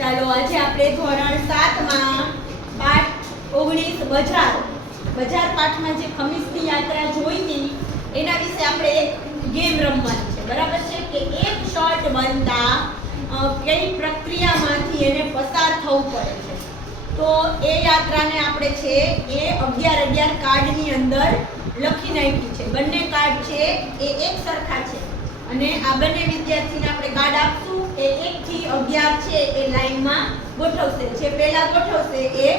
ચાલો આજે આપણે ધોરણ 7 માં પાઠ 19 બજાર પાઠમાં જે ખમીસની યાત્રા જોઈતી એના વિશે આપણે એક ગેમ રમવાની છે, બરાબર છે? કે એક શર્ટ બનતા કઈ પ્રક્રિયામાંથી એને પસાર થવું પડે છે. તો એ યાત્રાને આપણે છે એ 11 કાર્ડની અંદર લખી નાખ્યું છે. બંને કાર્ડ છે એ એક સરખા છે અને આ બંને વિદ્યાર્થીને આપણે કાર્ડ આપશું. એ 1 થી 11 છે એ લાઈનમાં ગોઠવશે. જે પહેલા ગોઠવશે એ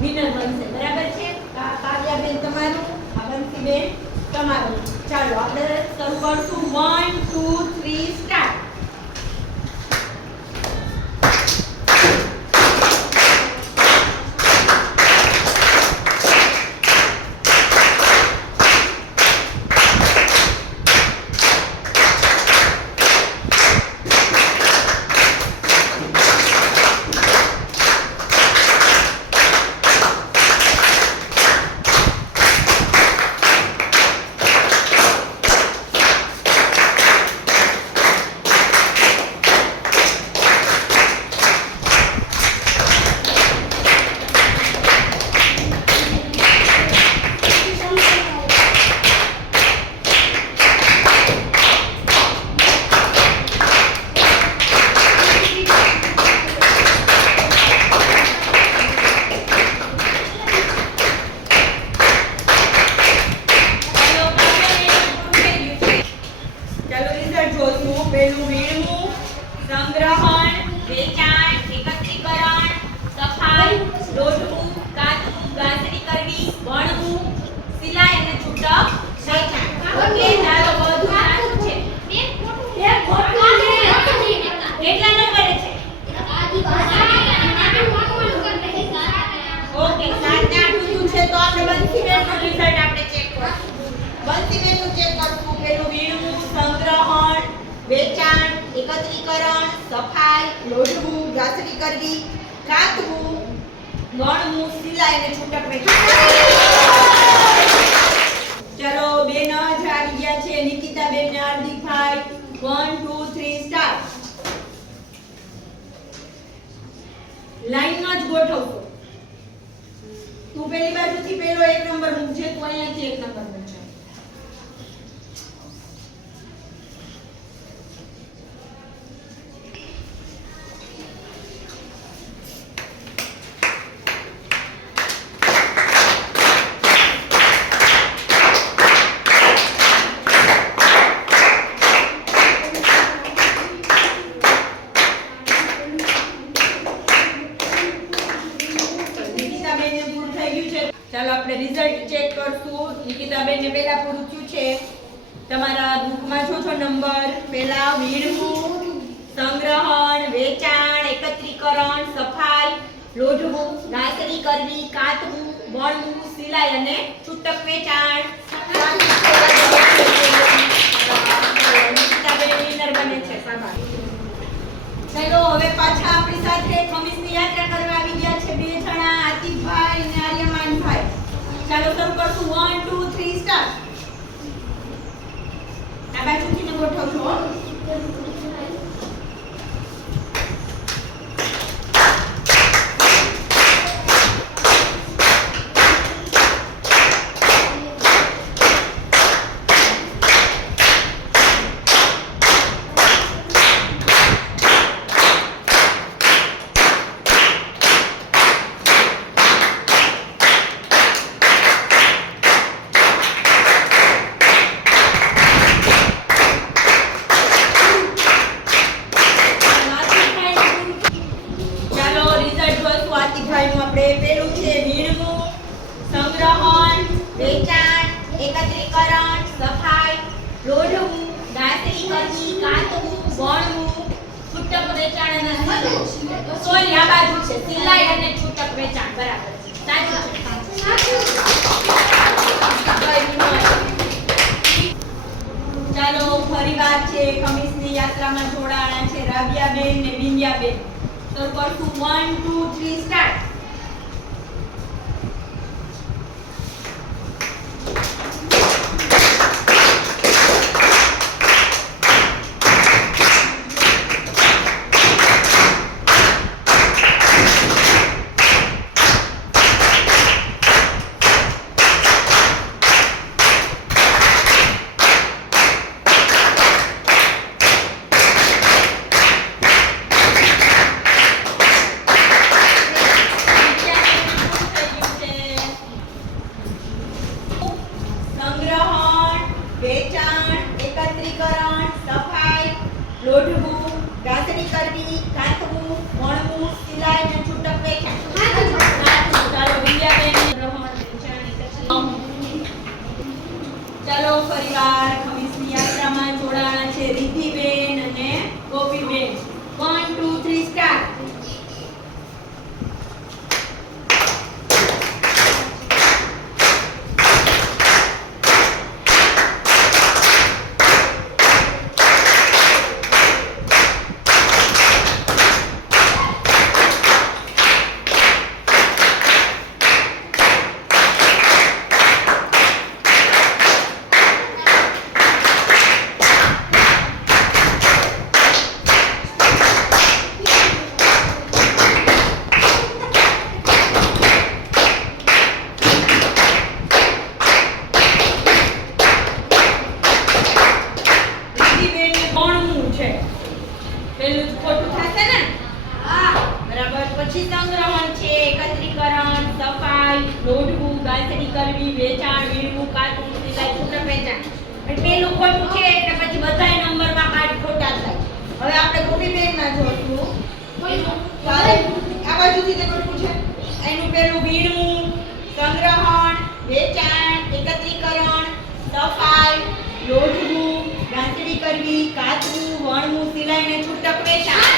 વિનર બનશે, બરાબર છે? કાવ્યાબેન તમારું, બંસીબેન તમારું. ચાલો આપણે શરૂ કરશું. 1 2 3 સ્ટાર્ટ. વેચાણ, એકત્રીકરણ, સફાઈ, લોઢવું, ઘાસડી કરવી, કાતવું, ગણવું, સિલાઈ અને છૂટક વેચાણ. ચલો બેન જ આવી ગયા છે. નિકિતા બેન ને હાર્દિકભાઈ. 1 2 3 સ્ટાર્ટ. લાઈનમાં જ ગોઠવશો. તું પેલી બાજુથી પેલો 1 નંબર મૂકજે, તું અહીંયાથી 1 નંબર મૂકજે. ચાલો આપણે રિઝલ્ટ ચેક કરશું. નિકિતાબેન ને પહેલા પૂરું થયું છે. તમારા બુકમાં જોજો નંબર. પહેલા વીણવું, સંગ્રહણ, વેચાણ, એકત્રીકરણ, સફાઈ, લોઢવું, નાસરી કરવી, કાતવું, વણવું, સિલાઈ અને છૂટક વેચાણ. નિકિતાબેન વિનર બને છે. ચાલો હવે પાછા આપણી સાથે ખમીસની યાત્રા કરવા આવી ગયા છે 2 જણા, આતિફભાઈ અને આર્યમાનભાઈ. ચાલો શરૂ કરશું. 1 2 3 સ્ટાર્ટ. આ બાજુથી ગોઠવજો. પેલું છે વીણવું, સંગ્રહણ, વેચાણ, એકત્રીકરણ, સફાઈ, લોઢવું, નાસરી કરવી, કાતવું, વણવું, છૂટક વેચાણ અને સોરી આ બાજુ છે સિલાઈ અને છૂટક વેચાણ. બરાબર છે, સાચું છે. ચાલો ફરીવાર છે ખમીસની યાત્રામાં જોડાણા છે રાવ્યાબેન ને બિંદિયાબેન. તો કરશું 1 2 3 સ્ટાર્ટ. કરવી, કાતવું, વણવું, સિલાઈ અને છૂટક વેચાણ. ચાલો વિદ્યાબેન ચાલો ફરીવાર ખમીસની યાત્રામાં જોડાણા છે રિદ્ધિબેન અને ગોપીબેન. 1 2 3 સ્ટાર્ટ. પેલું ખોટું થશે ને? બરાબર. પછી સંગ્રહણ છે, એકત્રીકરણ, સફાઈ, લોઢવું, ગાંસડી કરવી, વેચાણ, વીણવું, કાતવું, સિલાઈ, છૂટક વેચાણ. પેલું ખોટું છે એટલે પછી બધાય નંબરમાં કાર્ડ ખોટા થાય. હવે આપણે ગોપીબેનના જોશું. આ બાજુથી તે ખોટું છે. એનું પેલું વીણવું, સંગ્રહણ, વેચાણ, એકત્રીકરણ, સફાઈ, લોઢવું, ગાંસડી કરવી, કાતવું, વણવું, સિલાઈ અને છૂટક વેચાણ.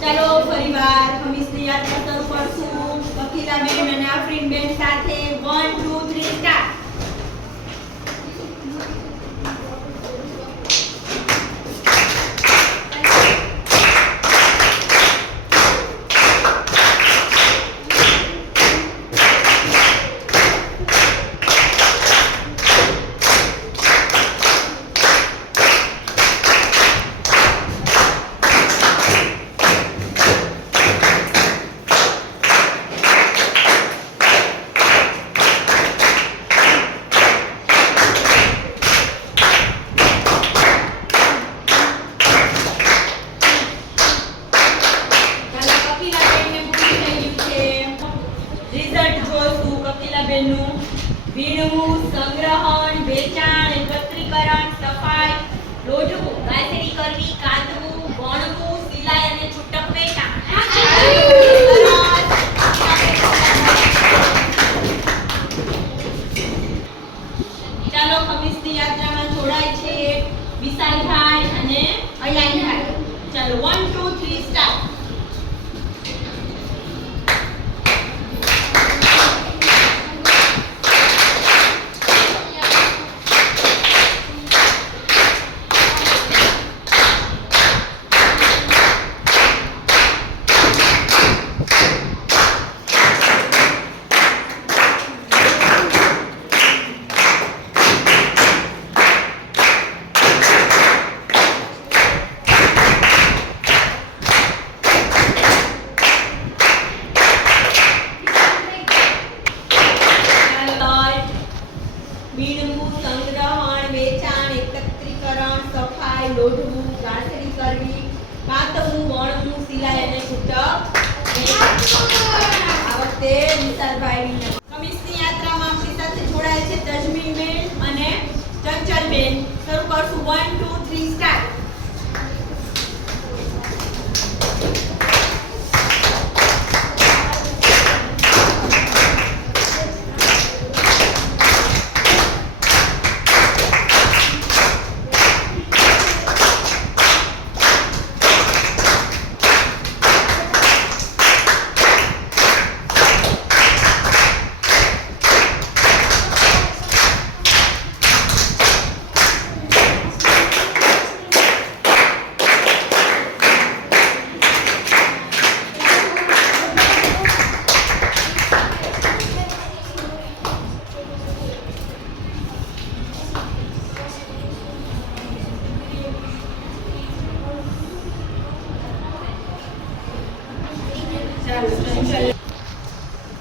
ચાલો ફરીવાર ખમીસની યાત્રા શરૂ કરશું. વકીલાબેન અને આફરીનબેન સાથે 1 2 3 સ્ટાર્ટ. વીણવું, સંગ્રહણ, વેચાણ, એકત્રીકરણ, સફાઈ, લોઢવું, ગાંસડી કરવી, કાતવું, વણવું, સિલાઈ અને છૂટક વેચાણ. ચાલો ખમીસની યાત્રામાં જોડાય છે વિશાલભાઈ અને અયાનભાઈ. ચાલો 1 2 3 સ્ટાર્ટ. વીણવું, સંગ્રહણ, વેચાણ, એકત્રીકરણ, સફાઈ, લોઢવું, ગાંસડી કરવી, કાતવું, વણવું, સિલાઈ અને છૂટક વેચાણ. આ વખતે વિશાલભાઈ ખમીસની યાત્રામાં આપણી સાથે જોડાય છે તજમીનબેન અને ચંચલબેન. શરૂ કરશું 1 2 3 સ્ટાર્ટ.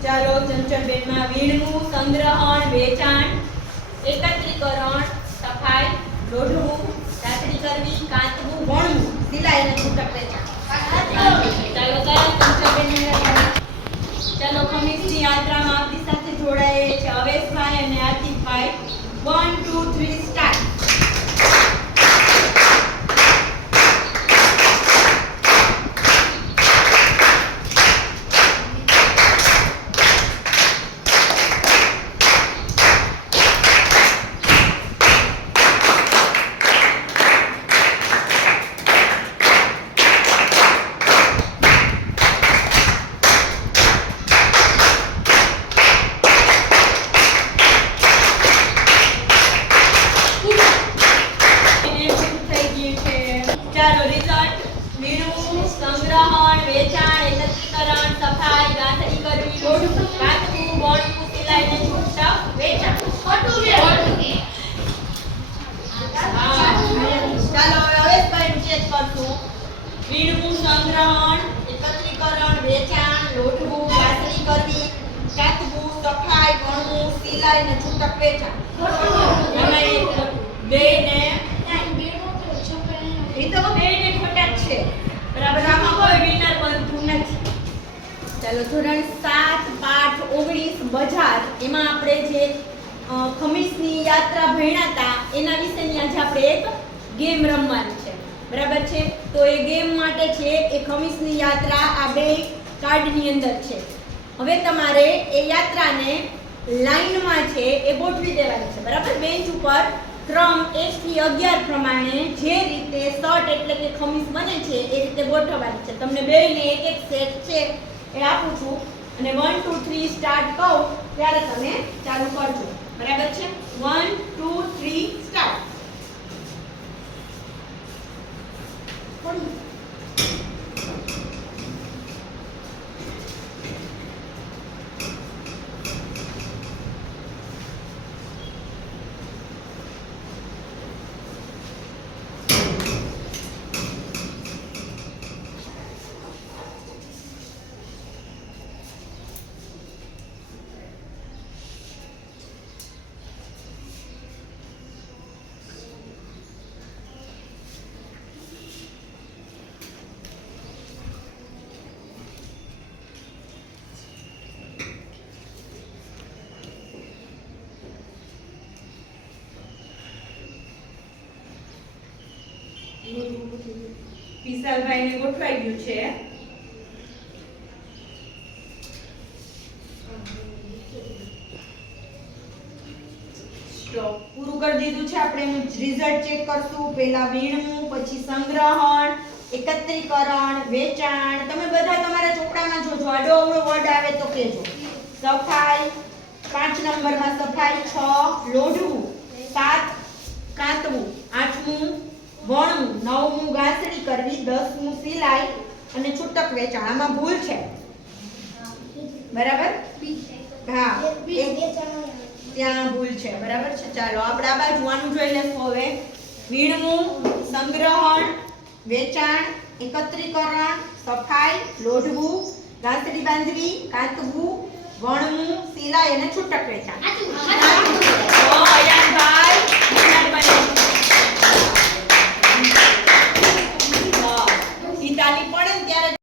ચાલો ચંચળબેનમાં વીણવું, સંગ્રહણ, વેચાણ, એકત્રીકરણ, સફાઈ, લોઢવું, ગાંસડી કરવી, કાતવું, વણવું, સિલાઈ અને છૂટક વેચાણ. ચાલો ચાલો ખમીસની યાત્રામાં આપણી સાથે જોડાય છે અવેશભાઈ અને આતિફભાઈ. 1 2 3 સ્ટાર્ટ. વીણવું, સંગ્રહણ, એકત્રીકરણ, વેચાણ, લોઢવું, વાસણી કરવી, કાતવું, સફાઈ, વણવું, સિલાઈ ને છૂટક વેચાણ. એમાં બે ને એ તો બે ને ખોટા જ છે. બરાબર, આમાં કોઈ વિનર બનતું નથી. ચાલો ધોરણ 7 પાઠ 19 બજાર, એમાં આપણે જે ખમીસની યાત્રા ભણ્યા હતા એના વિશેની આજે આપણે એક ગેમ રમવાની છે. બરાબર છે, તો એ ગેમ માટે છે એ ખમીસની યાત્રા આ બે કાર્ડની અંદર છે. હવે તમારે એ યાત્રાને લાઈનમાં છે એ ગોઠવી દેવાની છે. બરાબર, બેન્ચ ઉપર ક્રમ 1 થી 11 પ્રમાણે જે રીતે શર્ટ એટલે કે ખમીસ બને છે એ રીતે ગોઠવવાની છે. તમને બેયને એક એક સેટ છે એ આપું છું અને 1 2 3 સ્ટાર્ટ કહું ત્યારે તમે ચાલુ કરજો. બરાબર છે, 1 2 3 સ્ટાર્ટ. વિશાલભાઈને ગોઠવાઈ ગયું છે. સ્ટોપ, પૂરું કરી દીધું છે. આપણે એનું રિઝલ્ટ ચેક કરશું. પહેલા વીણવું, પછી સંગ્રહણ, એકત્રીકરણ, વેચાણ. તમે બધા તમારા ચોપડામાં જોજો, આડો અવળો વર્ડ આવે તો કહેજો. સફાઈ 5 નંબરમાં સફાઈ, 6 લોઢવું, 7 કાતવું, 8મું વણવું, 9મું ગાંસડી કરવી, 10મું સિલાઈ અને છૂટક વેચાણ. આમાં ભૂલ છે. બરાબર, હા ત્યાં ભૂલ છે. બરાબર છે, ચાલો આપણે આ બાજુ આનું જોઈ લેશું. હવે વીણવું, સંગ્રહણ, વેચાણ, એકત્રીકરણ, સફાઈ, લોઢવું, ગાંસડી બાંધવી, કાતવું, વણવું, સિલાઈ અને છૂટક વેચાણ.